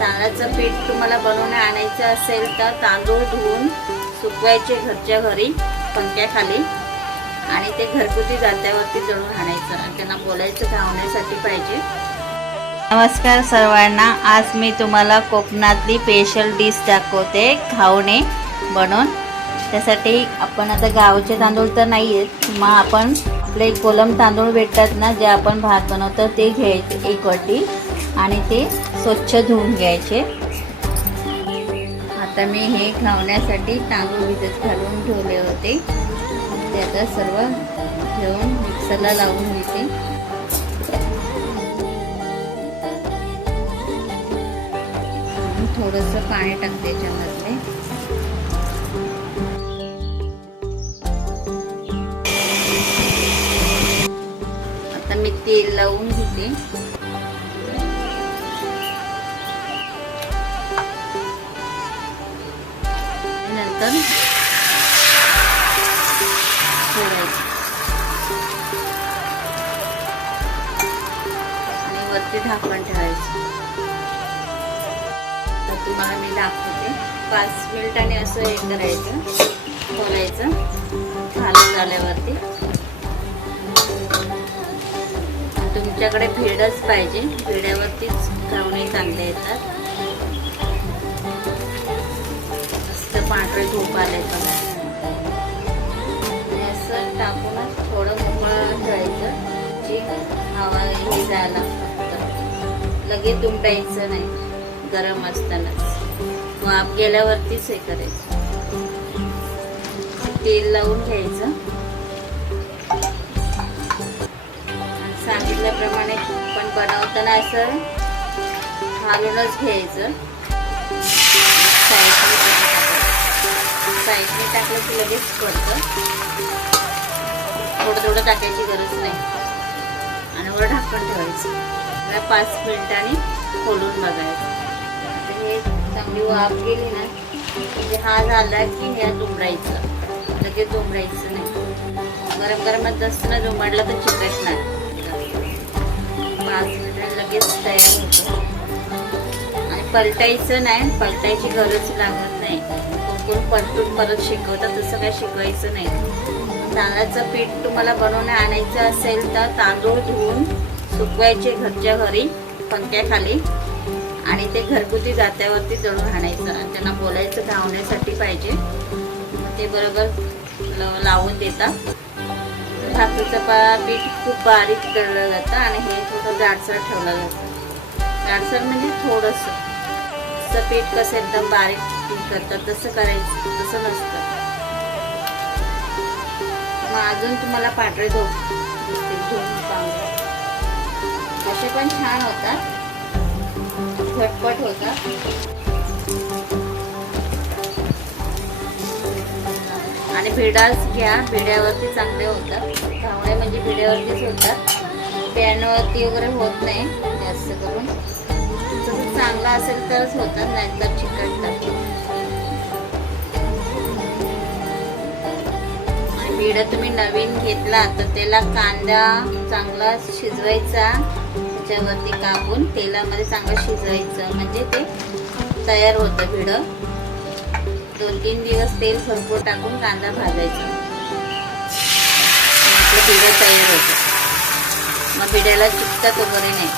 तांदळाचं पीठ तुम्हाला बनवून आणायचं असेल तर तांदूळ धुवून सुकवायचे घरच्या घरी पंख्याखाली आणि ते घरगुती जात्यावरती दळून आणायचं आणि त्यांना बोलायचं घावण्यासाठी पाहिजे. नमस्कार सर्वांना. आज मी तुम्हाला कोकणातली स्पेशल डिश दाखवते, घावणे बनवून. त्यासाठी आपण आता गावचे तांदूळ तर नाही आहेत, मग आपण आपले कोलम तांदूळ भेटतात ना, जे आपण भात बनवतो ते घ्यायचे एक वाटी आणि ते स्वच्छ धुवून घ्यायचे. आता मी हे घावण्यासाठी तांदूळ भिजत घालून ठेवले होते, ते आता सर्व घेऊन मिक्सरला लावून घेते. थोडंसं पाणी टाकते त्याच्यामध्ये. आता मी तेल लावून घेते. नंतर सोडायचं आणि वरती झाकण ठेवायचं. तुम्हाला मी दाखवते. 5 मिनिटांनी असं हे करायचं, खोलायचं घालून झाल्यावरती. तुमच्याकडे भेडच पाहिजे, भेड्यावरतीच घावणे चांगले येतात. मस्त पांढरे झोप आले बघा. असं टाकूनच थोडं मोकळं ठेवायचं, जी हवा हे जायला फक्त. लगेच दुमटायचं नाही, गरम असतानाच. वाफ गेल्यावरतीच हे करायचं. तेल लावून घ्यायचं. सांगितल्याप्रमाणे पण बनवताना असं घालूनच घ्यायचं. साईडने टाकलं की लगेच पडतं. थोडं थोडं टाकायची गरज नाही आणि वर ढाकण ठेवायचं. 5 मिनिटांनी खोलून बघायचं. हे चांगली वाफ गेली ना, म्हणजे हा झाला की हे दुमडायचं. लगेच दुमडायचं नाही. गरम गरमच असताना दुमडला तर चिकटणार. 5 मिनिटांनी लगेच तयार होतं. आणि पलटायचं नाही, पलटायची गरज लागत नाही. कोण परतून परत शिकवतात तसं काय शिकवायचं नाही. तांदळाचं पीठ तुम्हाला बनवून आणायचं असेल तर तांदूळ धुवून सुकवायचे घरच्या घरी पंख्याखाली आणि ते घरगुती जात्यावरती दळून आणायचं आणि त्यांना बोलायचं घावण्यासाठी पाहिजे. ते बरोबर लावून देतात. भाकरीचं पीठ खूप बारीक तळलं जातं आणि हे थोडं जाडसर ठेवलं जातं. जाडसर म्हणजे थोडंसं. असं पीठ कसं एकदम बारीक करतात तसं करायचं, तसं नसतं. मग अजून तुम्हाला पांढरे धुवून पांढरे असे पण छान होतात, झटपट होतात. आणि भिडाच घ्या, भिड्यावरती चांगले होतात. घावणे म्हणजे भिड्यावरतीच होतात, पॅनवरती वगैरे होत नाही जास्त करून. तसं चांगला असेल तरच होतात, नाहीतर चिकटतात. आणि भिडा तुम्ही नवीन घेतला तर त्याला कांदा चांगला शिजवायचा, त्याच्यावरती कापून तेलामध्ये चांगलं शिजवायचं, म्हणजे ते तयार होतं भिडं. 2-3 दिवस तेल भरपूर टाकून कांदा भाजायचा, भिडं तयार होतं. मग भिड्याला चिकटत वगैरे नाही.